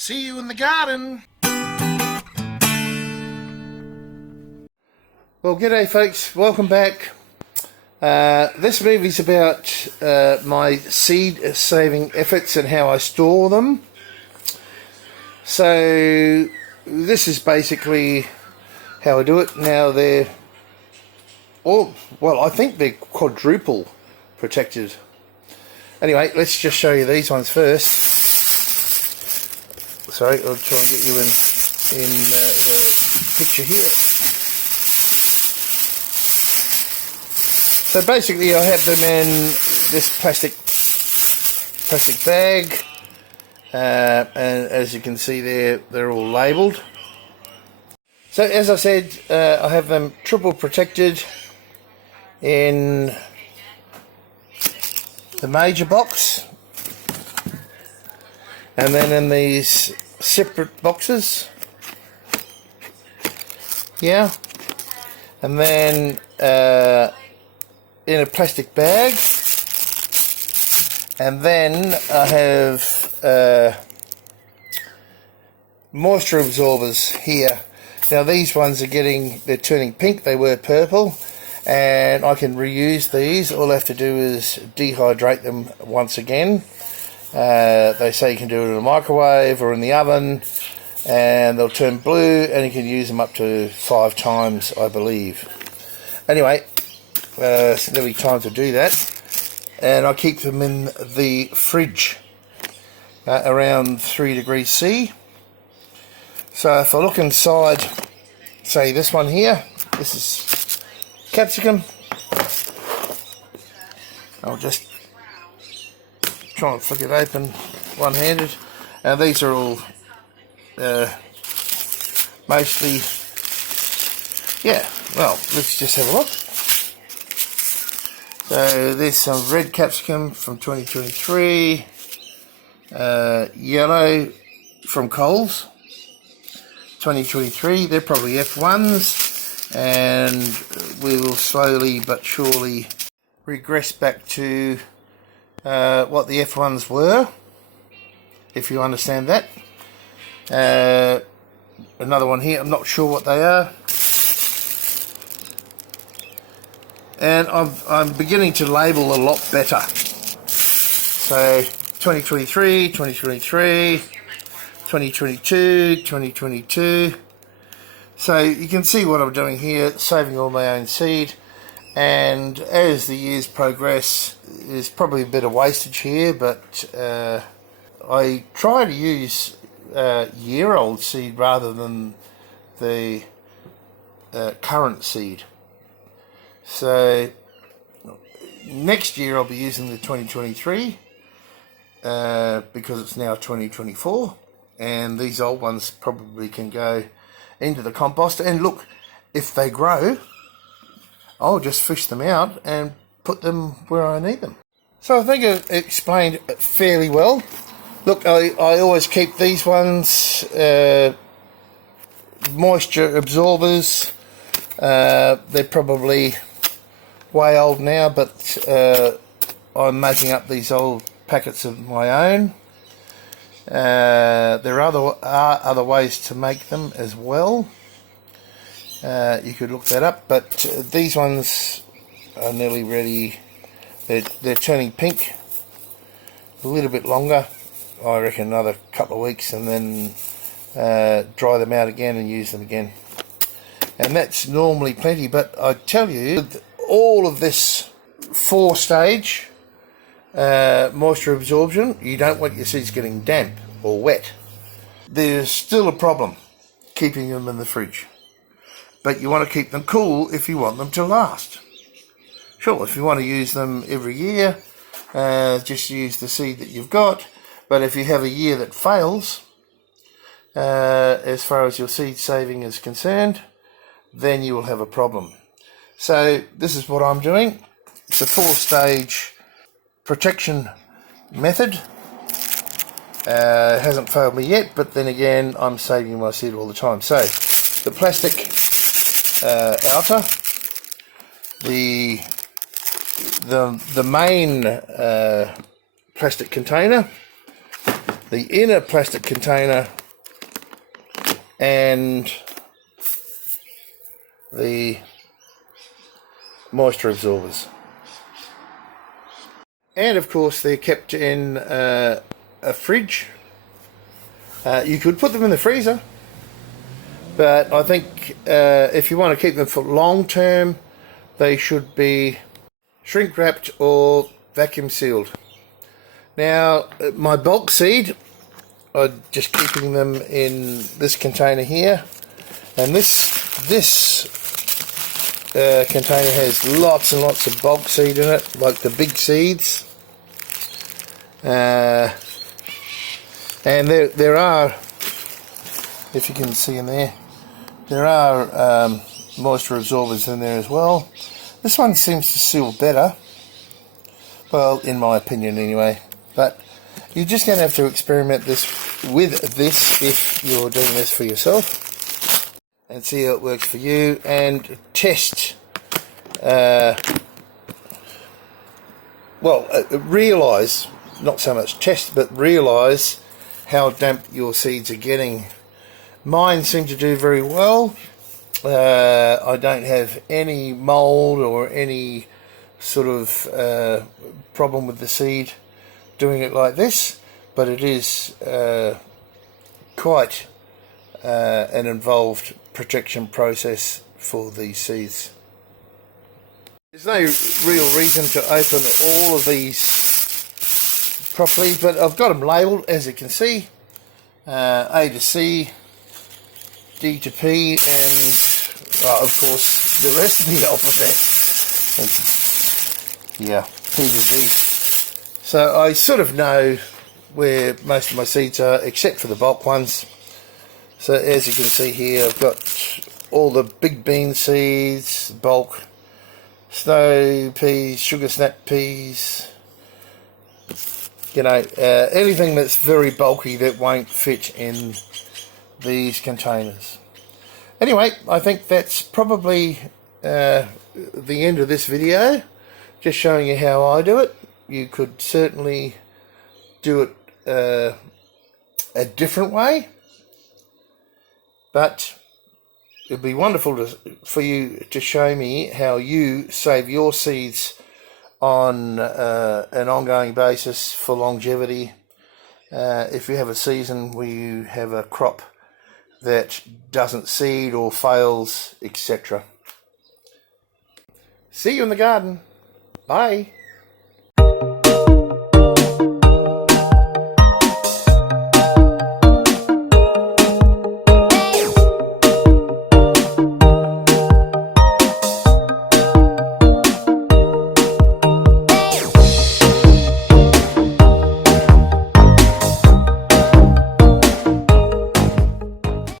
See you in the garden. Well, g'day folks, welcome back. This movie's about my seed saving efforts and how I store them. So this is basically how I do it. Now they're all, well, I think they're quadruple protected. Anyway, let's just show you these ones first. Sorry, I'll try and get you in the picture here. So basically I have them in this plastic bag, and as you can see there, they're all labelled. So as I said, I have them triple protected in the major box, and then in these separate boxes, yeah, and then in a plastic bag, and then I have moisture absorbers here. Now these ones they're turning pink. They were purple, and I can reuse these. All I have to do is dehydrate them once again. They say you can do it in a microwave or in the oven, and they'll turn blue, and you can use them up to 5 times, I believe. Anyway, it's nearly time to do that, and I keep them in the fridge around 3 degrees C. So if I look inside, say this one here, this is capsicum. I'll just try and flick it open one-handed. And these are all mostly, yeah, well, let's just have a look. So there's some red capsicum from 2023, yellow from Coles, 2023, they're probably F1s, and we will slowly but surely regress back to what the F1s were, if you understand that. Another one here, I'm not sure what they are. And I'm beginning to label a lot better. So 2023, 2023, 2022, 2022. So you can see what I'm doing here, saving all my own seed. And as the years progress, there's probably a bit of wastage here, but I try to use year-old seed rather than the current seed. So next year I'll be using the 2023 because it's now 2024, and these old ones probably can go into the compost. And look, if they grow, I'll just fish them out and put them where I need them. So I think I explained it fairly well. Look, I always keep these ones moisture absorbers. They're probably way old now, but I'm making up these old packets of my own. There are other ways to make them as well. You could look that up, but these ones are nearly ready. They're turning pink. A little bit longer, I reckon another couple of weeks, and then dry them out again and use them again. And that's normally plenty, but I tell you, all of this 4-stage moisture absorption, you don't want your seeds getting damp or wet. There's still a problem keeping them in the fridge, but you want to keep them cool if you want them to last. Sure, if you want to use them every year, just use the seed that you've got. But if you have a year that fails, as far as your seed saving is concerned, then you will have a problem. So this is what I'm doing. It's a 4-stage protection method. It hasn't failed me yet, but then again, I'm saving my seed all the time. So the plastic outer, the main plastic container, the inner plastic container and the moisture absorbers. And of course they're kept in a fridge. You could put them in the freezer, but I think if you want to keep them for long term, they should be shrink wrapped or vacuum sealed. Now my bulk seed, I'm just keeping them in this container here, and this container has lots and lots of bulk seed in it, like the big seeds. And there are, if you can see in there, there are moisture absorbers in there as well. This one seems to seal better, well, in my opinion anyway, but you're just going to have to experiment with this if you're doing this for yourself and see how it works for you, and test realise, not so much test, but realise how damp your seeds are getting. Mine seem to do very well. I don't have any mould or any sort of problem with the seed doing it like this, but it is quite an involved protection process for these seeds. There's no real reason to open all of these properly, but I've got them labelled, as you can see, A to C, D to P, and of course the rest of the alphabet. Yeah, P to Z. So I sort of know where most of my seeds are, except for the bulk ones. So as you can see here, I've got all the big bean seeds, bulk, snow peas, sugar snap peas, you know, anything that's very bulky that won't fit in these containers. Anyway, I think that's probably the end of this video, just showing you how I do it. You could certainly do it a different way, but it'd be wonderful for you to show me how you save your seeds on an ongoing basis for longevity. If you have a season where you have a crop that doesn't seed or fails, etc. See you in the garden. Bye.